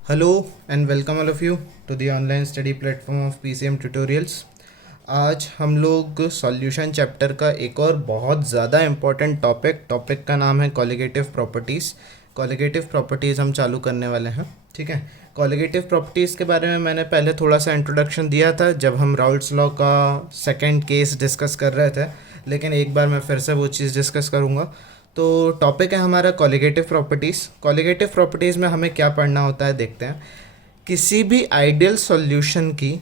Hello and welcome all of you to the online study platform of PCM Tutorials। आज हम लोग solution chapter का एक और बहुत ज़्यादा इम्पोर्टेंट टॉपिक का नाम है कॉलिगेटिव प्रॉपर्टीज़। कॉलिगेटिव प्रॉपर्टीज़ हम चालू करने वाले हैं। ठीक है, कॉलिगेटिव प्रॉपर्टीज़ के बारे में मैंने पहले थोड़ा सा इंट्रोडक्शन दिया था जब हम राउल्ट्स लॉ का सेकंड केस डिस्कस कर रहे थे, लेकिन एक बार मैं फिर से वो चीज़ डिस्कस करूँगा। तो टॉपिक है हमारा कॉलिगेटिव प्रॉपर्टीज़। कॉलिगेटिव प्रॉपर्टीज़ में हमें क्या पढ़ना होता है देखते हैं। किसी भी आइडियल सॉल्यूशन की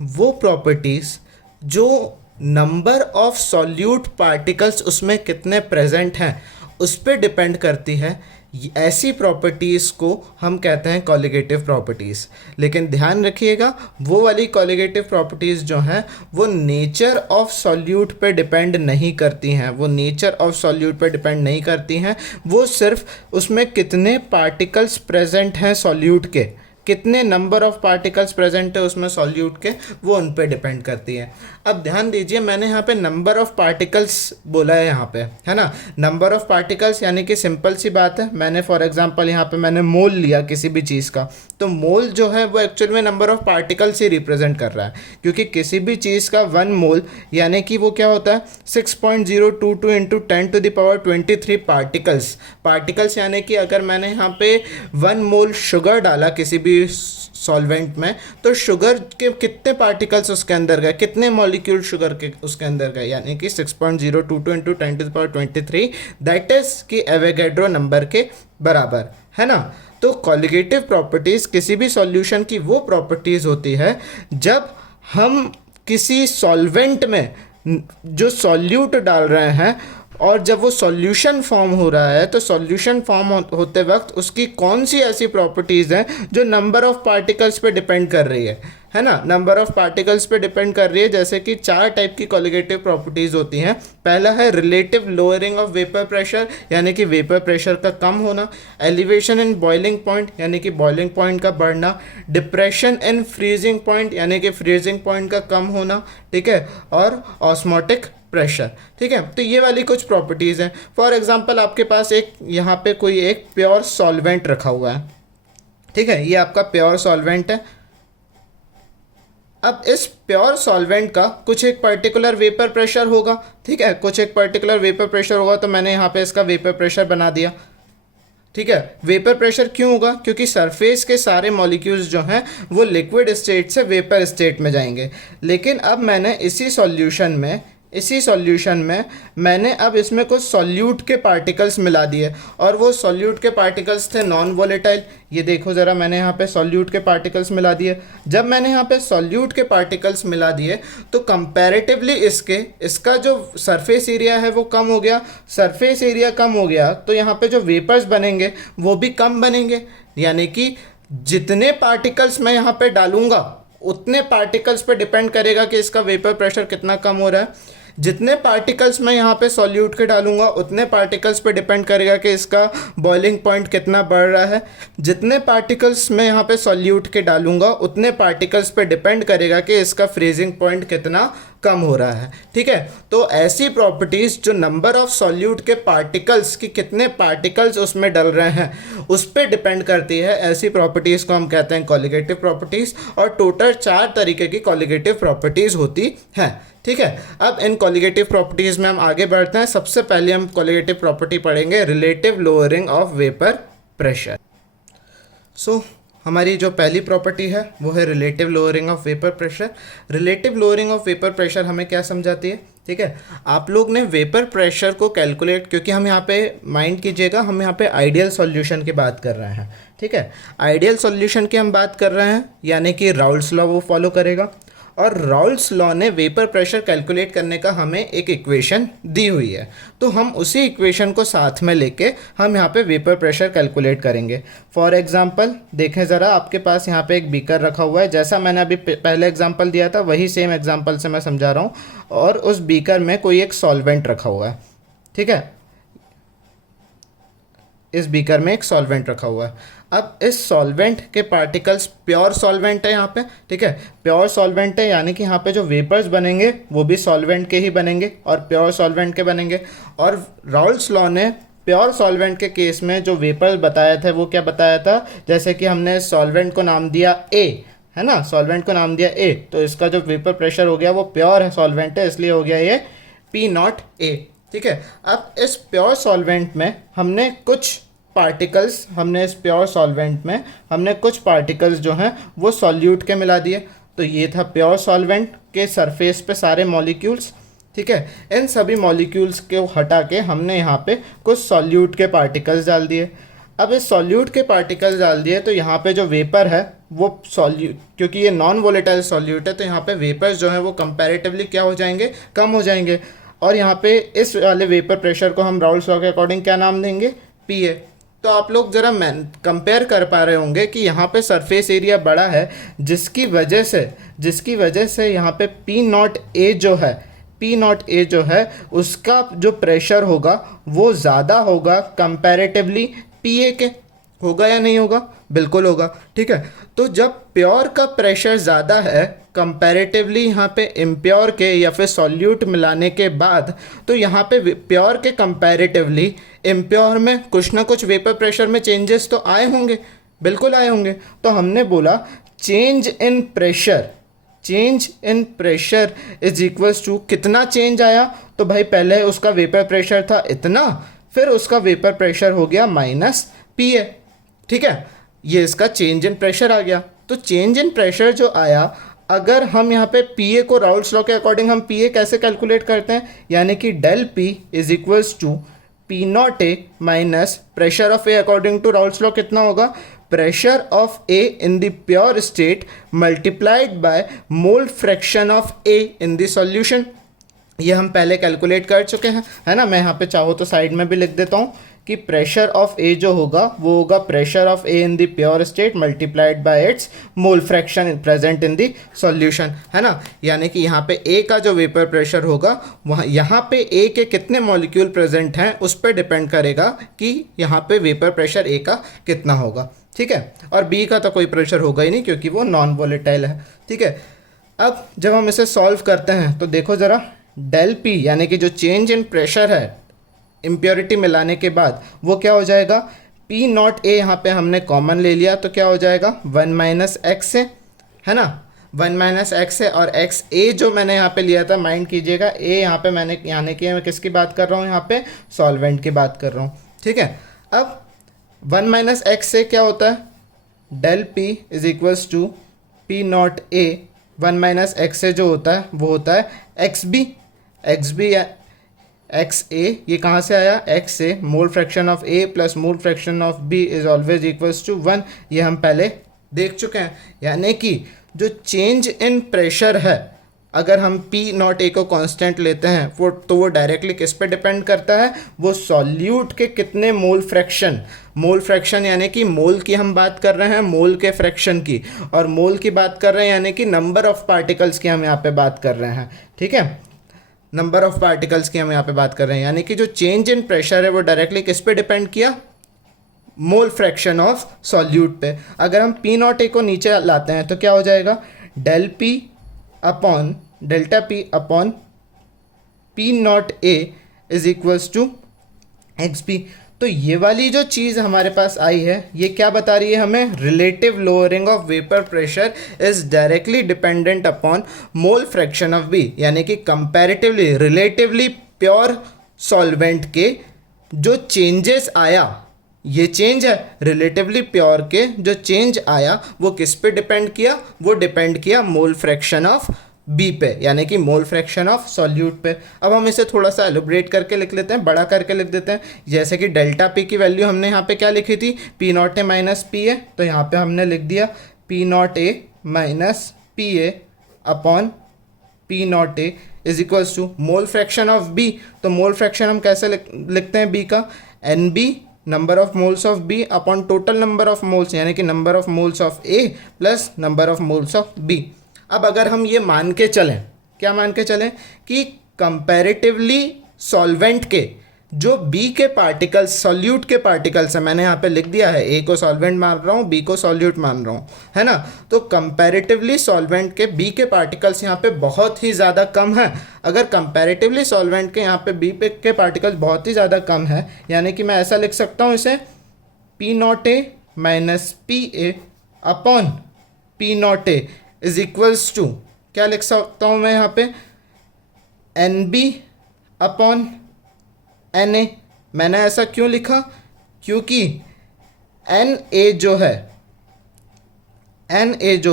वो प्रॉपर्टीज़ जो नंबर ऑफ सॉल्यूट पार्टिकल्स उसमें कितने प्रेजेंट हैं उस पर डिपेंड करती है, ऐसी प्रॉपर्टीज़ को हम कहते हैं कॉलिगेटिव प्रॉपर्टीज़। लेकिन ध्यान रखिएगा, वो वाली कॉलिगेटिव प्रॉपर्टीज़ जो हैं वो नेचर ऑफ सॉल्यूट पे डिपेंड नहीं करती हैं। वो नेचर ऑफ सॉल्यूट पे डिपेंड नहीं करती हैं, वो सिर्फ उसमें कितने पार्टिकल्स प्रेजेंट हैं सॉल्यूट के, कितने नंबर ऑफ पार्टिकल्स प्रेजेंट है उसमें सॉल्यूट के, वो उन पे डिपेंड करती है। अब ध्यान दीजिए, मैंने यहाँ पे नंबर ऑफ पार्टिकल्स बोला है यहाँ पे, है ना। नंबर ऑफ पार्टिकल्स यानी कि सिंपल सी बात है, मैंने फॉर एग्जांपल यहाँ पे मैंने मोल लिया किसी भी चीज़ का, तो मोल जो है वो एक्चुअल में number of particles he represent कर रहा है, क्योंकि किसी भी चीज़ का 1 मोल यानी कि वो क्या होता है 6.022 इंटू 10⁻23 पार्टिकल्स यानी कि अगर मैंने यहाँ पे 1 मोल शुगर डाला किसी भी सॉल्वेंट में, तो शुगर के कितने पार्टिकल्स उसके अंदर गए, कितने मॉलिक्यूल शुगर के उसके अंदर गए, यानी कि 6.022 इंटू 10⁻23, दैट इज कि एवोगैड्रो नंबर के बराबर, है ना। तो कॉलिगेटिव प्रॉपर्टीज किसी भी सॉल्यूशन की वो प्रॉपर्टीज होती है जब हम किसी सॉल्वेंट में जो सॉल्यूट डाल रहे हैं और जब वो सॉल्यूशन फॉर्म हो रहा है, तो सॉल्यूशन फॉर्म होते वक्त उसकी कौन सी ऐसी प्रॉपर्टीज़ हैं जो नंबर ऑफ पार्टिकल्स पे डिपेंड कर रही है ना। नंबर ऑफ पार्टिकल्स पे डिपेंड कर रही है, जैसे कि 4 टाइप की कॉलिगेटिव प्रॉपर्टीज़ होती हैं। पहला है relative lowering of vapour pressure, यानी कि वेपर प्रेशर का कम होना। एलिवेशन इन बॉइलिंग पॉइंट, यानी कि बॉइलिंग पॉइंट का बढ़ना। डिप्रेशन इन फ्रीजिंग पॉइंट, यानी कि फ्रीजिंग पॉइंट का कम होना, ठीक है। और ऑस्मोटिक प्रेशर, ठीक है। तो ये वाली कुछ प्रॉपर्टीज़ हैं। फॉर एग्जांपल आपके पास एक यहाँ पे कोई एक प्योर सॉल्वेंट रखा हुआ है, ठीक है, ये आपका प्योर सॉल्वेंट है। अब इस प्योर सॉल्वेंट का कुछ एक पर्टिकुलर वेपर प्रेशर होगा, ठीक है, कुछ एक पर्टिकुलर वेपर प्रेशर होगा, तो मैंने यहाँ पे इसका वेपर प्रेशर बना दिया, ठीक है। वेपर प्रेशर क्यों होगा, क्योंकि सरफेस के सारे मॉलिक्यूल्स जो हैं वो लिक्विड स्टेट से वेपर स्टेट में जाएंगे। लेकिन अब मैंने इसी सॉल्यूशन में मैंने अब इसमें कुछ सॉल्यूट के पार्टिकल्स मिला दिए, और वो सॉल्यूट के पार्टिकल्स थे नॉन वोलेटाइल। ये देखो ज़रा, मैंने यहाँ पे सॉल्यूट के पार्टिकल्स मिला दिए। जब मैंने यहाँ पे सॉल्यूट के पार्टिकल्स मिला दिए तो कंपैरेटिवली इसका जो सरफेस एरिया है वो कम हो गया। सरफेस एरिया कम हो गया तो यहाँ पे जो वेपर्स बनेंगे वो भी कम बनेंगे, यानी कि जितने पार्टिकल्स मैं यहाँ पे डालूंगा उतने पार्टिकल्स पे डिपेंड करेगा कि इसका वेपर प्रेशर कितना कम हो रहा है। जितने पार्टिकल्स मैं यहाँ पे सॉल्यूट के डालूंगा उतने पार्टिकल्स पे डिपेंड करेगा कि इसका बॉइलिंग पॉइंट कितना बढ़ रहा है। जितने पार्टिकल्स मैं यहाँ पे सॉल्यूट के डालूंगा उतने पार्टिकल्स पे डिपेंड करेगा कि इसका फ्रीजिंग पॉइंट कितना कम हो रहा है, ठीक है। तो ऐसी प्रॉपर्टीज़ जो नंबर ऑफ सॉल्यूट के पार्टिकल्स की कितने पार्टिकल्स उसमें डल रहे हैं उस पर डिपेंड करती है, ऐसी प्रॉपर्टीज़ को हम कहते हैं कॉलिगेटिव प्रॉपर्टीज़। और टोटल 4 तरीके की कॉलिगेटिव प्रॉपर्टीज़ होती हैं, ठीक है। अब इन कॉलिगेटिव प्रॉपर्टीज़ में हम आगे बढ़ते हैं। सबसे पहले हम कॉलिगेटिव प्रॉपर्टी पढ़ेंगे relative lowering of vapour pressure. So हमारी जो पहली प्रॉपर्टी है वो है relative lowering of vapour pressure. Relative lowering of vapour pressure हमें क्या समझाती है, ठीक है। आप लोग ने वेपर प्रेशर को कैलकुलेट, क्योंकि हम यहाँ पे माइंड कीजिएगा, हम यहाँ पे आइडियल सॉल्यूशन की बात कर रहे हैं, ठीक है। आइडियल सॉल्यूशन की हम बात कर रहे हैं, यानी कि राउल्ट्स लॉ वो फॉलो करेगा। और राउल्ट्स लॉ ने वेपर प्रेशर कैलकुलेट करने का हमें एक इक्वेशन दी हुई है, तो हम उसी इक्वेशन को साथ में लेके हम यहाँ पे वेपर प्रेशर कैलकुलेट करेंगे। फॉर एग्जांपल देखें ज़रा, आपके पास यहाँ पे एक बीकर रखा हुआ है, जैसा मैंने अभी पहले एग्जांपल दिया था वही सेम एग्जांपल से मैं समझा रहा हूँ, और उस बीकर में कोई एक सॉल्वेंट रखा हुआ है, ठीक है। इस बीकर में एक सॉल्वेंट रखा हुआ है। अब इस सॉल्वेंट के पार्टिकल्स, प्योर सॉल्वेंट है यहाँ पे, ठीक है, प्योर सॉल्वेंट है, यानी कि यहाँ पे जो वेपर्स बनेंगे वो भी सॉल्वेंट के ही बनेंगे और प्योर सॉल्वेंट के बनेंगे। और राउल्ट्स लॉ ने प्योर सॉल्वेंट के केस में जो वेपर बताया था वो क्या बताया था, जैसे कि हमने सॉल्वेंट को नाम दिया ए, है ना, सॉल्वेंट को नाम दिया ए, तो इसका जो वेपर प्रेशर हो गया वो प्योर है सॉल्वेंट है, इसलिए हो गया ये पी नॉट ए। ठीक है, अब इस प्योर सॉल्वेंट में हमने कुछ पार्टिकल्स जो हैं वो सॉल्यूट के मिला दिए। तो ये था प्योर सॉल्वेंट के सरफेस पे सारे मॉलिक्यूल्स। ठीक है, इन सभी मॉलिक्यूल्स को हटा के हमने यहाँ पे कुछ सॉल्यूट के पार्टिकल्स डाल दिए। अब इस सॉल्यूट के पार्टिकल्स डाल दिए तो यहाँ पे जो वेपर है वो सॉल्यूट, क्योंकि ये नॉन वोलेटाइल सॉल्यूट है तो यहाँ पे वेपर्स जो हैं वो कंपैरेटिवली क्या हो जाएंगे, कम हो जाएंगे। और यहाँ पे इस वाले वेपर प्रेशर को हम राउल्स लॉ के अकॉर्डिंग क्या नाम देंगे, पी ए। तो आप लोग ज़रा कंपेयर कर पा रहे होंगे कि यहाँ पे सरफेस एरिया बड़ा है, जिसकी वजह से यहाँ पे पी नॉट ए जो है उसका जो प्रेशर होगा वो ज़्यादा होगा कंपैरेटिवली पी ए के। होगा या नहीं होगा, बिल्कुल होगा। ठीक है, तो जब प्योर का प्रेशर ज़्यादा है कंपैरेटिवली यहाँ पे इम्प्योर के या फिर सॉल्यूट मिलाने के बाद, तो यहाँ पे प्योर के कंपैरेटिवली इम्प्योर में कुछ ना कुछ वेपर प्रेशर में चेंजेस तो आए होंगे, बिल्कुल आए होंगे। तो हमने बोला change in pressure is equals to कितना चेंज आया, तो भाई पहले उसका वेपर प्रेशर था इतना, फिर उसका वेपर प्रेशर हो गया माइनस पी ए। ठीक है, ये इसका चेंज इन प्रेशर आ गया। तो चेंज इन प्रेशर जो आया, अगर हम यहाँ पे पी ए को राउल्स लॉ के अकॉर्डिंग हम पी ए कैसे कैलकुलेट करते हैं, यानी कि del P is equals to P not A minus pressure of A. According to Raoult's law कितना होगा, pressure of A in the pure state multiplied by mole fraction of A in the solution. ये हम पहले calculate कर चुके हैं, है ना। मैं यहाँ पे चाहो तो साइड में भी लिख देता हूँ कि प्रेशर ऑफ ए जो होगा वो होगा pressure of A in the pure state multiplied bye it's mole fraction present in the solution, है ना। यानी कि यहाँ पे ए का जो वेपर प्रेशर होगा वहाँ यहाँ पे ए के कितने मॉलिक्यूल प्रेजेंट हैं उस पर डिपेंड करेगा कि यहाँ पे वेपर प्रेशर ए का कितना होगा। ठीक है, और बी का तो कोई प्रेशर होगा ही नहीं क्योंकि वो नॉन वोलेटाइल है। ठीक है, अब जब हम इसे सॉल्व करते हैं तो देखो ज़रा, डेल पी यानी कि जो चेंज इन प्रेशर है इम्प्योरिटी मिलाने के बाद वो क्या हो जाएगा, पी नॉट ए यहाँ पे हमने कॉमन ले लिया तो क्या हो जाएगा 1 माइनस एक्स से, है ना, 1 माइनस एक्स है। और एक्स ए जो मैंने यहाँ पे लिया था, माइंड कीजिएगा, ए यहाँ पे मैंने यानी कि मैं किसकी बात कर रहा हूँ, यहाँ पे सॉल्वेंट की बात कर रहा हूँ। ठीक है, अब 1 माइनस एक्स से क्या होता है, del P is equals to P not A 1 minus X से जो होता है वो होता है एक्स बी एक्स ए। ये कहाँ से आया, एक्स से, mole fraction of A plus mole fraction of B is always equals to 1। ये हम पहले देख चुके हैं। यानी कि जो चेंज इन प्रेशर है, अगर हम पी नॉट ए को कांस्टेंट लेते हैं वो डायरेक्टली किस पे डिपेंड करता है, वो सॉल्यूट के कितने मोल फ्रैक्शन यानी कि मोल की हम बात कर रहे हैं, मोल के फ्रैक्शन की, और मोल की बात कर रहे हैं यानी कि नंबर ऑफ पार्टिकल्स की हम यहाँ पे बात कर रहे हैं। ठीक है, नंबर ऑफ पार्टिकल्स की हम यहाँ पे बात कर रहे हैं, यानी कि जो चेंज इन प्रेशर है वो डायरेक्टली किस पे डिपेंड किया, मोल फ्रैक्शन ऑफ सॉल्यूट पे। अगर हम पी नॉट ए को नीचे लाते हैं तो क्या हो जाएगा, delta P upon P not A is equals to X B. तो ये वाली जो चीज़ हमारे पास आई है ये क्या बता रही है हमें, relative lowering of vapour pressure is directly dependent upon mole fraction of B, यानी कि कंपैरेटिवली रिलेटिवली प्योर सॉल्वेंट के जो चेंजेस आया, ये चेंज है रिलेटिवली प्योर के जो चेंज आया वो किस पे डिपेंड किया, वो डिपेंड किया मोल फ्रैक्शन ऑफ बी पे, यानी कि मोल फ्रैक्शन ऑफ सॉल्यूट पे। अब हम इसे थोड़ा सा एलोब्रेट करके लिख लेते हैं, बड़ा करके लिख देते हैं। जैसे कि डेल्टा पी की वैल्यू हमने यहाँ पे क्या लिखी थी, P not A minus P A, तो यहाँ पे हमने लिख दिया P not A minus P A upon P not A is equals to mole fraction of B. तो मोल फ्रैक्शन हम कैसे लिखते हैं बी का, N B number of moles of B upon total number of moles, यानी कि number of moles of A plus number of moles of B. अब अगर हम ये मान के चलें, क्या मान के चलें कि कंपैरेटिवली सॉल्वेंट के जो बी के पार्टिकल्स सॉल्यूट के पार्टिकल्स हैं, मैंने यहाँ पे लिख दिया है, ए को सॉल्वेंट मान रहा हूँ, बी को सॉल्यूट मान रहा हूँ, है ना। तो कंपैरेटिवली सॉल्वेंट के बी के पार्टिकल्स यहाँ पे बहुत ही ज़्यादा कम है। अगर कंपैरेटिवली सॉल्वेंट के यहाँ पे बी पे के पार्टिकल्स बहुत ही ज़्यादा कम है, यानी कि मैं ऐसा लिख सकता हूँ इसे P not A minus P A upon P not A is equals to, क्या लिख सकता हूँ मैं यहाँ पे, N B upon N A. मैंने ऐसा क्यों लिखा, क्योंकि एन ए जो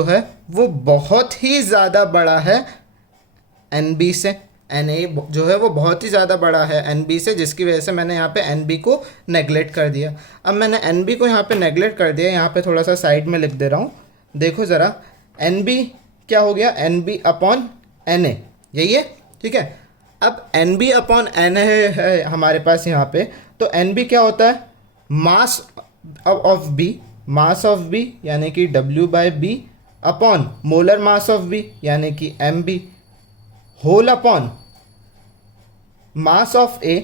है वो बहुत ही ज़्यादा बड़ा है एन बी से। एन ए जो है वो बहुत ही ज़्यादा बड़ा है एन बी से, जिसकी वजह से मैंने यहाँ पे एन बी को नेगलेक्ट कर दिया। अब मैंने एन बी को यहाँ पे नेगलेक्ट कर दिया, यहाँ पे थोड़ा सा साइड में लिख दे रहा हूँ, देखो ज़रा, एन बी क्या हो गया, N B upon N A, यही है, ठीक है। अब एन बी अपॉन एन है हमारे पास यहाँ पे, तो एन बी क्या होता है, mass of B, mass of B यानी कि W by B upon molar mass of B यानी कि M B whole upon mass of A,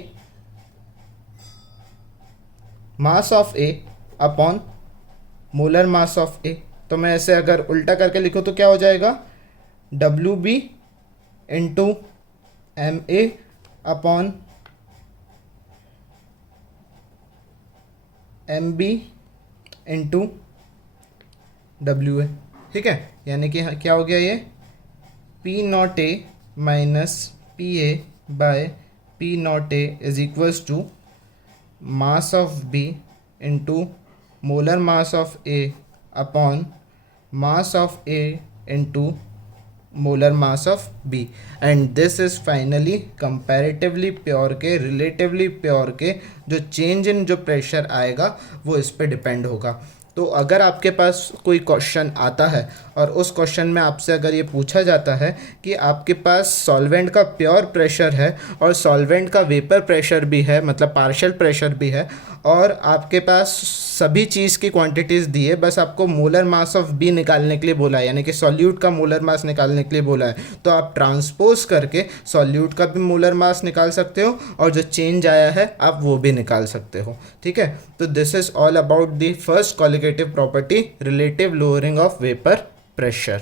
mass of A upon molar mass of A. तो मैं ऐसे अगर उल्टा करके लिखूँ तो क्या हो जाएगा, W B into M A upon M B into W A, ठीक है। यानी कि क्या हो गया ये, P not A minus P A by P not A is equals to mass of B into molar mass of A upon mass of A into molar mass of B. And this is finally comparatively pure के, relatively pure के जो change in जो pressure आएगा वो इस पे depend होगा। तो अगर आपके पास कोई क्वेश्चन आता है और उस क्वेश्चन में आपसे अगर ये पूछा जाता है कि आपके पास सॉल्वेंट का प्योर प्रेशर है और सॉल्वेंट का वेपर प्रेशर भी है, मतलब पार्शियल प्रेशर भी है, और आपके पास सभी चीज़ की क्वांटिटीज़ दी है, बस आपको मोलर मास ऑफ बी निकालने के लिए बोला है, यानी कि सॉल्यूट का मोलर मास निकालने के लिए बोला है, तो आप ट्रांसपोज करके सॉल्यूट का भी मोलर मास निकाल सकते हो और जो चेंज आया है आप वो भी निकाल सकते हो, ठीक है। तो this is all about the first colligative property, relative lowering of vapour pressure.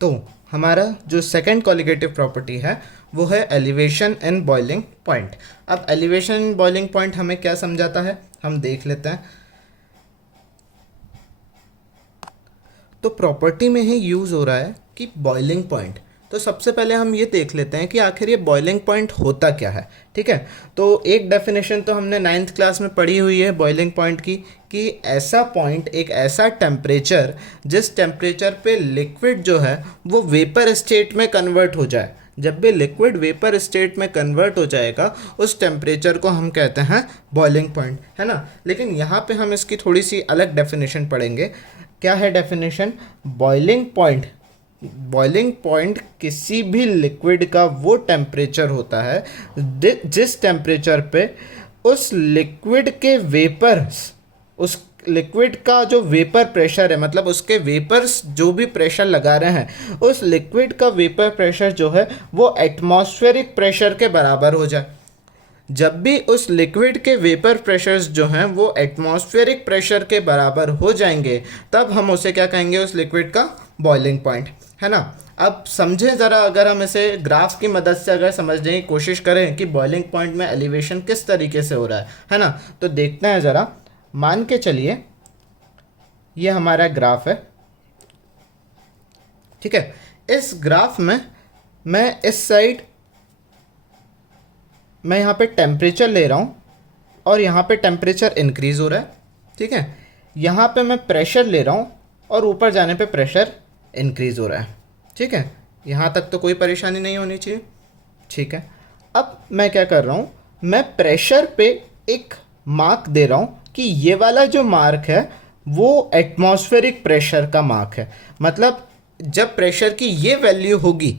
तो हमारा जो सेकंड कॉलिगेटिव प्रॉपर्टी है वो है एलिवेशन इन बॉइलिंग पॉइंट। अब एलिवेशन इन बॉइलिंग पॉइंट हमें क्या समझाता है, हम देख लेते हैं। तो प्रॉपर्टी में ही यूज़ हो रहा है कि बॉइलिंग पॉइंट। तो सबसे पहले हम ये देख लेते हैं कि आखिर ये बॉइलिंग पॉइंट होता क्या है, ठीक है। तो एक डेफिनेशन तो हमने 9th क्लास में पढ़ी हुई है बॉइलिंग पॉइंट की, कि ऐसा पॉइंट, एक ऐसा टेम्परेचर जिस टेम्परेचर पे लिक्विड जो है वो वेपर स्टेट में कन्वर्ट हो जाए। जब भी लिक्विड वेपर स्टेट में कन्वर्ट हो जाएगा उस टेम्परेचर को हम कहते हैं बॉइलिंग पॉइंट, है ना। लेकिन यहाँ पे हम इसकी थोड़ी सी अलग डेफिनेशन पढ़ेंगे। क्या है definition, boiling point, boiling point किसी भी लिक्विड का वो टेम्परेचर होता है जिस टेम्परेचर पे उस लिक्विड के वेपर्स, उस लिक्विड का जो वेपर प्रेशर है, मतलब उसके वेपर्स जो भी प्रेशर लगा रहे हैं, उस लिक्विड का वेपर प्रेशर जो है वो एटमॉस्फेरिक प्रेशर के बराबर हो जाए। जब भी उस लिक्विड के वेपर प्रेशर्स जो हैं वो एटमॉस्फेरिक प्रेशर के बराबर हो जाएंगे तब हम उसे क्या कहेंगे, उस लिक्विड का बॉइलिंग पॉइंट, है ना। अब समझें ज़रा, अगर हम इसे ग्राफ की मदद से अगर समझने की कोशिश करें कि बॉइलिंग पॉइंट में एलिवेशन किस तरीके से हो रहा है ना, तो देखते हैं ज़रा। मान के चलिए ये हमारा ग्राफ है, ठीक है। इस ग्राफ में मैं इस साइड मैं यहाँ पे टेम्परेचर ले रहा हूँ और यहाँ पे टेम्परेचर इंक्रीज़ हो रहा है, ठीक है। यहाँ पे मैं प्रेशर ले रहा हूँ और ऊपर जाने पे प्रेशर इंक्रीज़ हो रहा है, ठीक है। यहाँ तक तो कोई परेशानी नहीं होनी चाहिए, ठीक है। अब मैं क्या कर रहा हूँ, मैं प्रेशर पे एक मार्क दे रहा हूँ कि ये वाला जो मार्क है वो एटमॉस्फेरिक प्रेशर का मार्क है। मतलब जब प्रेशर की ये वैल्यू होगी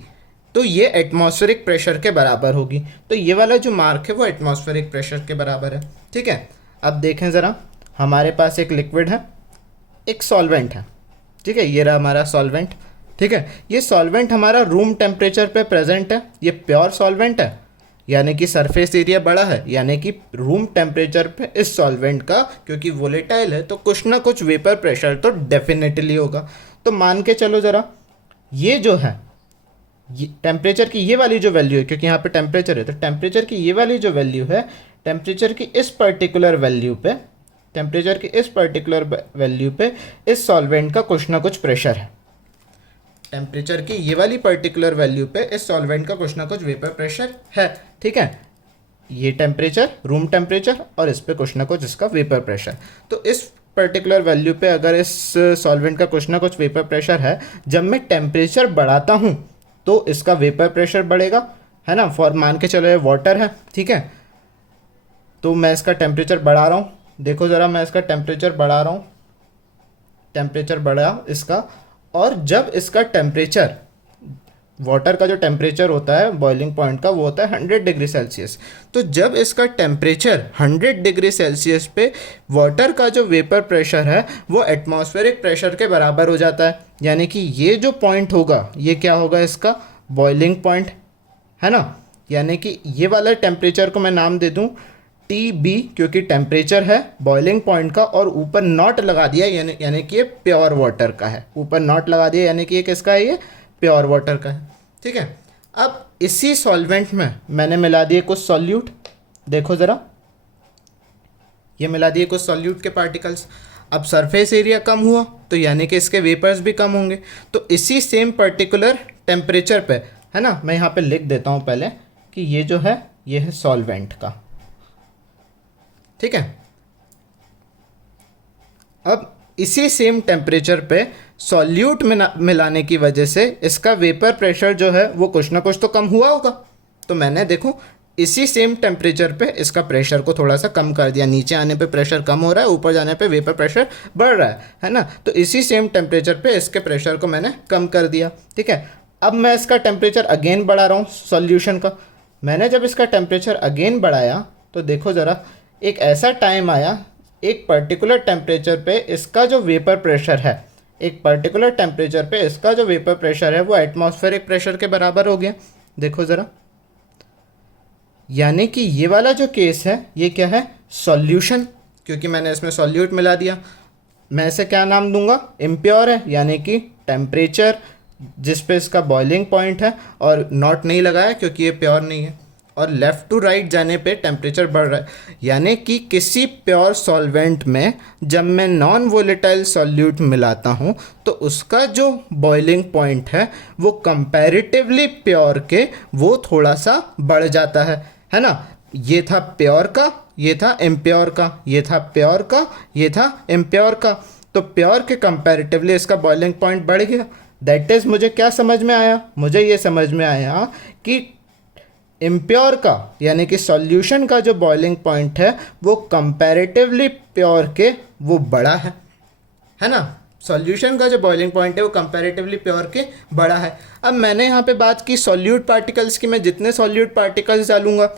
तो ये एटमॉस्फेरिक प्रेशर के बराबर होगी, तो ये वाला जो मार्क है वो एटमॉस्फेरिक प्रेशर के बराबर है, ठीक है। अब देखें ज़रा, हमारे पास एक लिक्विड है, एक सॉल्वेंट है, ठीक है। ये रहा हमारा सॉल्वेंट, ठीक है। ये सॉल्वेंट हमारा रूम टेम्परेचर पे प्रेजेंट है, ये प्योर सॉल्वेंट है, यानी कि सरफेस एरिया बड़ा है, यानी कि रूम टेम्परेचर पे इस सॉल्वेंट का, क्योंकि वोलेटाइल है तो कुछ ना कुछ वेपर प्रेशर तो डेफिनेटली होगा। तो मान के चलो ज़रा, ये जो है ये टेम्परेचर की ये वाली जो वैल्यू है, क्योंकि यहाँ पे टेम्परेचर है, तो टेम्परेचर की ये वाली जो वैल्यू है, टेम्परेचर की इस पर्टिकुलर वैल्यू पे, टेम्परेचर की इस पर्टिकुलर वैल्यू पे इस सॉल्वेंट का कुछ ना कुछ प्रेशर है। टेम्परेचर की ये वाली पर्टिकुलर वैल्यू पे इस सॉल्वेंट का कुछ ना कुछ वेपर प्रेशर है, ठीक है। ये टेम्परेचर रूम टेम्परेचर और इस पे कुछ ना कुछ इसका वेपर प्रेशर। तो इस पर्टिकुलर वैल्यू पे अगर इस सॉल्वेंट का कुछ ना कुछ वेपर प्रेशर है, जब मैं टेम्परेचर बढ़ाता हूँ तो इसका वेपर प्रेशर बढ़ेगा, है ना। फॉर मान के चलो ये वाटर है, ठीक है, तो मैं इसका टेम्परेचर बढ़ा रहा हूँ, देखो ज़रा मैं इसका टेम्परेचर बढ़ा रहा हूँ, टेम्परेचर बढ़ा इसका, और जब इसका टेम्परेचर, वाटर का जो टेम्परेचर होता है बॉइलिंग पॉइंट का, वो होता है 100 डिग्री सेल्सियस। तो जब इसका टेम्परेचर 100 डिग्री सेल्सियस पे वाटर का जो वेपर प्रेशर है वो एटमॉस्फेरिक प्रेशर के बराबर हो जाता है, यानी कि ये जो पॉइंट होगा ये क्या होगा, इसका बॉइलिंग पॉइंट, है ना। यानी कि ये वाला टेम्परेचर को मैं नाम दे दूँ TB, क्योंकि टेम्परेचर है बॉइलिंग पॉइंट का, और ऊपर नॉट लगा दिया यानी कि ये प्योर वाटर का है, ऊपर नॉट लगा दिया यानी कि ये किसका है, ये प्योर वाटर का है, ठीक है। अब इसी सॉल्वेंट में मैंने मिला दिए कुछ सॉल्यूट, देखो ज़रा ये मिला दिए कुछ सॉल्यूट के पार्टिकल्स। अब सरफेस एरिया कम हुआ तो यानी कि इसके वेपर्स भी कम होंगे। तो इसी सेम पर्टिकुलर टेम्परेचर पे, है ना, मैं यहाँ पे लिख देता हूँ पहले कि ये जो है ये है सॉल्वेंट का, ठीक है। अब इसी सेम टेम्परेचर पे सॉल्यूट मिलाने की वजह से इसका वेपर प्रेशर जो है वो कुछ ना कुछ तो कम हुआ होगा। तो मैंने देखो इसी सेम टेम्परेचर पे इसका प्रेशर को थोड़ा सा कम कर दिया, नीचे आने पे प्रेशर कम हो रहा है, ऊपर जाने पे वेपर प्रेशर बढ़ रहा है ना। तो इसी सेम टेम्परेचर पे इसके प्रेशर को मैंने कम कर दिया, ठीक है। अब मैं इसका टेम्परेचर अगेन बढ़ा रहा हूँ सॉल्यूशन का। मैंने जब इसका टेम्परेचर अगेन बढ़ाया तो देखो ज़रा, एक ऐसा टाइम आया, एक पर्टिकुलर टेम्परेचर पे इसका जो वेपर प्रेशर है, एक पर्टिकुलर टेम्परेचर पे इसका जो वेपर प्रेशर है वो एटमॉस्फेरिक प्रेशर के बराबर हो गया, देखो ज़रा। यानी कि ये वाला जो केस है ये क्या है, सॉल्यूशन, क्योंकि मैंने इसमें सॉल्यूट मिला दिया। मैं इसे क्या नाम दूंगा, इम्प्योर है, यानी कि टेम्परेचर जिस पे इसका बॉइलिंग पॉइंट है, और नॉट नहीं लगाया क्योंकि ये प्योर नहीं है, और लेफ़्ट टू राइट जाने पे टेम्परेचर बढ़ रहा है। यानी कि किसी प्योर सॉल्वेंट में जब मैं नॉन वोलेटाइल सॉल्यूट मिलाता हूँ तो उसका जो बॉइलिंग पॉइंट है वो कंपैरेटिवली प्योर के वो थोड़ा सा बढ़ जाता है ना। ये था प्योर का, ये था इम्प्योर का, ये था प्योर का, ये था इम्प्योर का। तो प्योर के कंपैरेटिवली इसका बॉइलिंग पॉइंट बढ़ गया। दैट इज़ मुझे क्या समझ में आया, मुझे ये समझ में आया कि इम्प्योर का यानी कि सॉल्यूशन का जो बॉइलिंग पॉइंट है वो कंपैरेटिवली प्योर के वो बड़ा है ना। सॉल्यूशन का जो बॉइलिंग पॉइंट है वो कंपैरेटिवली प्योर के बड़ा है। अब मैंने यहाँ पे बात की सॉल्यूट पार्टिकल्स की, मैं जितने सॉल्यूट पार्टिकल्स डालूंगा,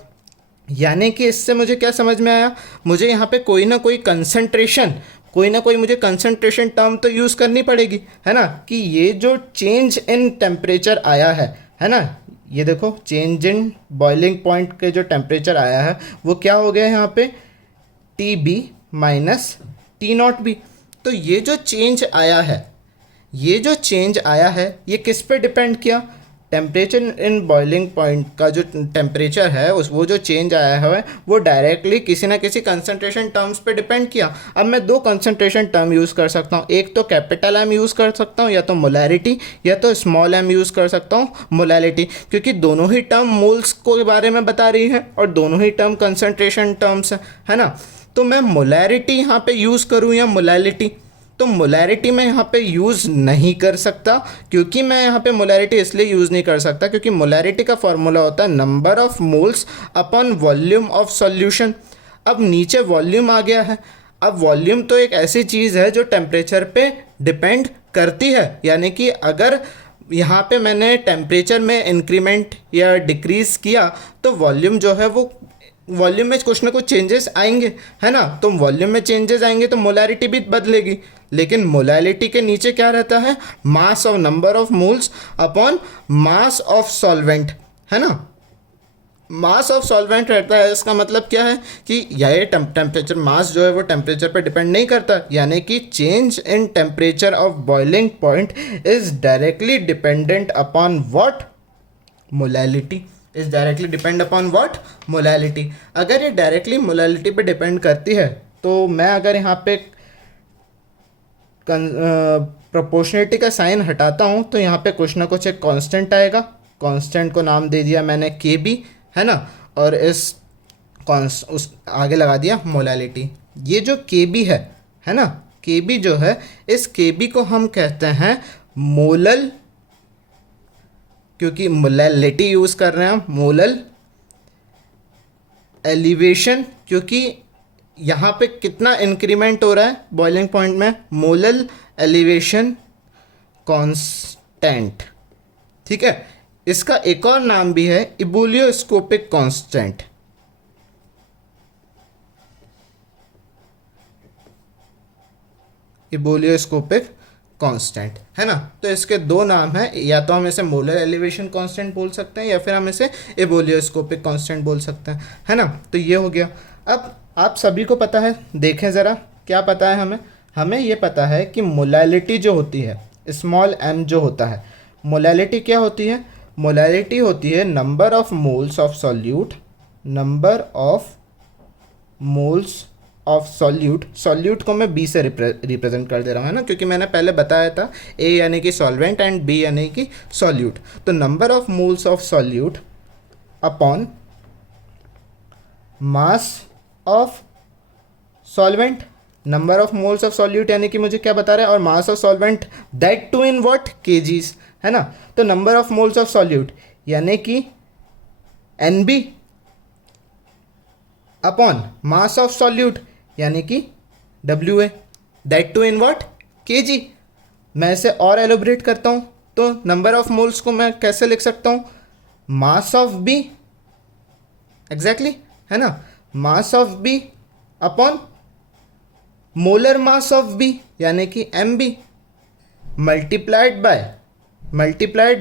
यानी कि इससे मुझे क्या समझ में आया, मुझे यहाँ पे कोई ना कोई मुझे कंसंट्रेशन टर्म तो यूज़ करनी पड़ेगी, है ना। कि ये जो चेंज इन टेम्परेचर आया है ना, ये देखो चेंज इन बॉइलिंग पॉइंट के जो टेम्परेचर आया है वो क्या हो गया यहाँ पे, TB माइनस T0B। तो ये जो चेंज आया है ये किस पे डिपेंड किया, टेम्परेचर इन बॉइलिंग पॉइंट का जो टेम्परेचर है वो जो चेंज आया है वो डायरेक्टली किसी ना किसी कंसंट्रेशन टर्म्स पे डिपेंड किया। अब मैं दो कंसंट्रेशन टर्म यूज़ कर सकता हूँ, एक तो कैपिटल M यूज़ कर सकता हूँ या तो मोलैरिटी, या तो स्मॉल m यूज़ कर सकता हूँ मोलैलिटी, क्योंकि दोनों ही टर्म मोल्स को बारे में बता रही है और दोनों ही टर्म कंसंट्रेशन टर्म्स है ना। तो मैं मोलैरिटी यहाँ पे यूज़ करूँ या मोलैलिटी, तो मोलैरिटी मैं यहाँ पे यूज़ नहीं कर सकता, क्योंकि मैं यहाँ पे मोलैरिटी इसलिए यूज़ नहीं कर सकता क्योंकि मोलैरिटी का फॉर्मूला होता है number of moles upon volume of solution. अब नीचे वॉल्यूम आ गया है। अब वॉल्यूम तो एक ऐसी चीज़ है जो टेम्परेचर पे डिपेंड करती है, यानी कि अगर यहाँ पे मैंने टेम्परेचर में इंक्रीमेंट या डिक्रीज़ किया तो वॉल्यूम जो है वो वॉल्यूम में कुछ ना कुछ चेंजेस आएंगे, है ना। तो वॉल्यूम में चेंजेस आएंगे तो मोलैरिटी भी बदलेगी, लेकिन मोलैलिटी के नीचे क्या रहता है, mass of number of moles upon mass of solvent, है ना। मास ऑफ सॉल्वेंट रहता है, इसका मतलब क्या है कि ये टेम्परेचर, मास जो है वो टेम्परेचर पर डिपेंड नहीं करता, यानी कि change in temperature of boiling point is directly dependent upon what, molality. Is directly depend upon what, molality. अगर ये डायरेक्टली मोलैलिटी पे डिपेंड करती है तो मैं अगर यहाँ पे प्रोपोर्शनलिटी का साइन हटाता हूँ तो यहाँ पे कुछ ना कुछ एक कांस्टेंट आएगा। कांस्टेंट को नाम दे दिया मैंने के बी, है ना, और उस आगे लगा दिया मोलैलिटी। ये जो के बी है ना, के बी जो है, इस के बी को हम कहते हैं मोलल, क्योंकि मोलैलिटी यूज़ कर रहे हैं हम, मोलल एलिवेशन, क्योंकि यहाँ पे कितना इंक्रीमेंट हो रहा है बॉइलिंग पॉइंट में, मोलल एलिवेशन कांस्टेंट। ठीक है, इसका एक और नाम भी है इबुलियोस्कोपिक कांस्टेंट। इबुलियोस्कोपिक कांस्टेंट, है ना। तो इसके दो नाम हैं, या तो हम इसे मोलर एलिवेशन कांस्टेंट बोल सकते हैं या फिर हम इसे इबुलियोस्कोपिक कांस्टेंट बोल सकते हैं, है ना। तो ये हो गया। अब आप सभी को पता है, देखें ज़रा क्या पता है हमें। हमें ये पता है कि मोलैलिटी जो होती है, स्मॉल m जो होता है, मोलैलिटी क्या होती है, मोलैलिटी होती है number of moles of solute, number of moles of solute. Solute को मैं B से रिप्रेजेंट कर दे रहा हूँ, है ना, क्योंकि मैंने पहले बताया था A यानी कि सॉल्वेंट एंड B यानी कि सॉल्यूट। तो number of moles of solute upon mass of solvent. Number of moles of solute यानी कि मुझे क्या बता रहा है, और mass of solvent, that too in what, kgs, है ना। तो number of moles of solute यानी कि NB अपॉन मास ऑफ सॉल्यूट यानी कि WA, that too in what, kg. मैं इसे और एलोबरेट करता हूँ तो नंबर ऑफ मोल्स को मैं कैसे लिख सकता हूँ, मास ऑफ B, एग्जैक्टली, है ना, mass of B upon molar mass of B यानी कि MB मल्टीप्लाइड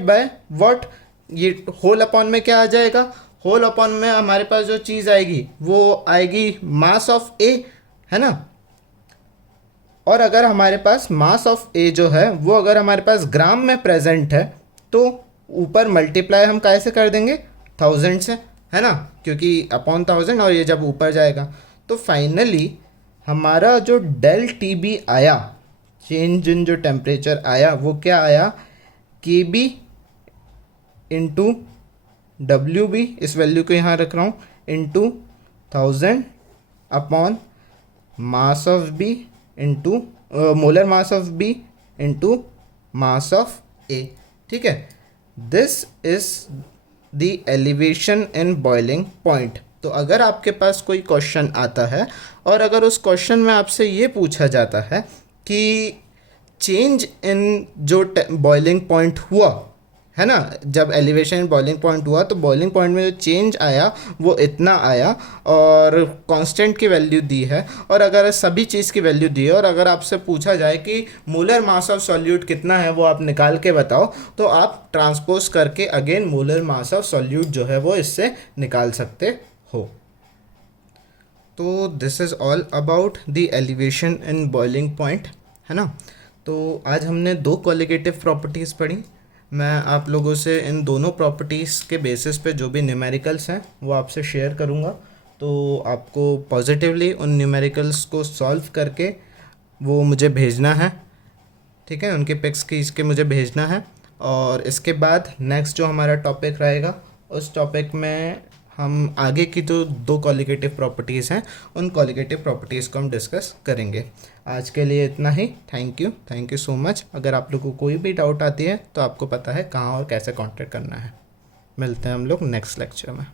बाय व्हाट, ये होल अपॉन में क्या आ जाएगा, होल अपॉन में हमारे पास जो चीज़ आएगी वो आएगी मास ऑफ A, है ना। और अगर हमारे पास मास ऑफ A जो है वो अगर हमारे पास ग्राम में प्रेजेंट है तो ऊपर मल्टीप्लाई हम कैसे कर देंगे, 1000 से, है ना, क्योंकि अपॉन 1000 और ये जब ऊपर जाएगा तो फाइनली हमारा जो डेल TB आया, चेंज इन जो टेम्परेचर आया, वो क्या आया, KB इंटू WB, इस वैल्यू को यहाँ रख रहा हूँ, into 1000 upon mass of B into molar mass of B into mass of A। ठीक है, this is the elevation in boiling point. तो अगर आपके पास कोई क्वेश्चन आता है और अगर उस क्वेश्चन में आपसे ये पूछा जाता है कि चेंज इन जो बॉइलिंग पॉइंट हुआ, है ना, जब एलिवेशन इन बॉइलिंग पॉइंट हुआ तो बॉइलिंग पॉइंट में जो चेंज आया वो इतना आया और कांस्टेंट की वैल्यू दी है, और अगर सभी चीज़ की वैल्यू दी है और अगर आपसे पूछा जाए कि मोलर मास ऑफ सॉल्यूट कितना है वो आप निकाल के बताओ, तो आप ट्रांसपोज करके again molar mass of solute जो है वो इससे निकाल सकते हो। तो this is all about the elevation in boiling point, है ना। तो आज हमने दो क्वालिटेटिव प्रॉपर्टीज़ पढ़ी। मैं आप लोगों से इन दोनों प्रॉपर्टीज़ के बेसिस पे जो भी न्यूमेरिकल्स हैं वो आपसे शेयर करूँगा। तो आपको पॉजिटिवली उन न्यूमेरिकल्स को सॉल्व करके वो मुझे भेजना है, ठीक है, उनके पिक्स खींच के मुझे भेजना है। और इसके बाद नेक्स्ट जो हमारा टॉपिक रहेगा उस टॉपिक में हम आगे की जो दो क्वालिटेटिव प्रॉपर्टीज़ हैं उन क्वालिटेटिव प्रॉपर्टीज़ को हम डिस्कस करेंगे। आज के लिए इतना ही। Thank you so much. अगर आप लोगों को कोई भी डाउट आती है तो आपको पता है कहाँ और कैसे कांटेक्ट करना है। मिलते हैं हम लोग नेक्स्ट लेक्चर में।